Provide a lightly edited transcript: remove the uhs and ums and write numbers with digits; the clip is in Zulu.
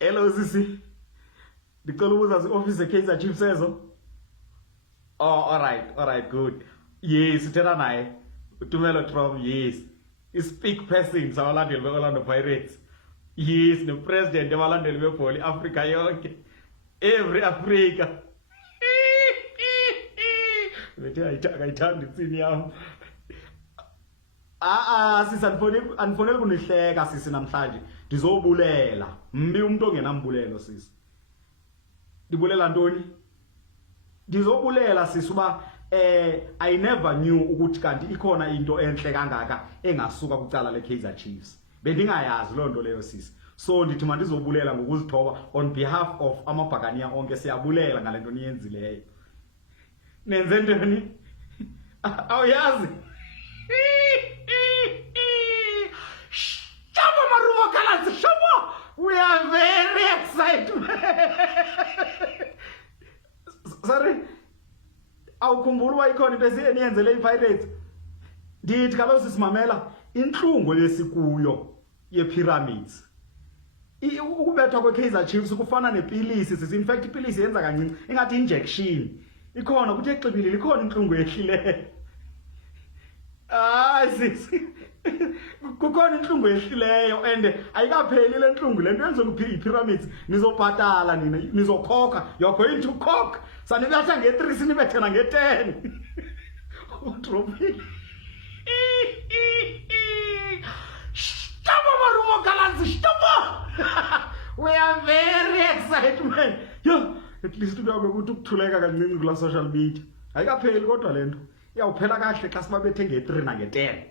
Hello sisi. Ngicela ukuza si-office eKaizer Chiefs ezo. Oh, all right, good. Yes, uthena naye. Utumelo Trump, yes. I-speak person sabalandeli be-Orlando Pirates. Yes, no-president abalandeli bebhola i-Afrika yonke. Every Africa. Bethe ayithanda insini yami. Sisi anifoneli kunihleka sisi namhlanje. Ndizobulela. Mbi umuntu ongenambulelo sisi. Ndibulela ntoni? Ndizobulela sisi uba I never knew ukuthi kanti ikhona into enhle kangaka engasuka kucala leKaizer Chiefs. Bendingayazi lo nto leyo sisi. So ndithi mandizobulela ngokuzithoba on behalf of amabhakaniya onke siyabulela ngale nto niyenzileyo. Nenze ntoni? Awuyazi? Shabo Marumo Gallants, shabo! We are very excited. Sorry. Awukhumbula uba ikhona into esiyenzele iPirates. Ndithi kaloku sisimamela inhlungu lesikuyo yePyramids. Ukubethwa kweKaizer Chiefs kufana nepilisi sisi. In fact ipilisi yenza kancinci ingathi injection. Ikhona kuthe xibili ikhona inhlungu ehlileyo. Sisi. Kukhona inhlungu ehlileyo and ayikapheli le nhlungu lento yenza iPyramids nizobhatala nina nizokhokha. You're going to cock. Sanibetha nge3 sinibethena nge10. Udropile. Stop Marumo Gallants, stop. We are very excited man. Yo, at least kuyabe kuthi ukuthuleka kancinci kula social media. Ayikapheli kodwa lento. Iyawuphela kahle xa sibabethe nge3 na nge10.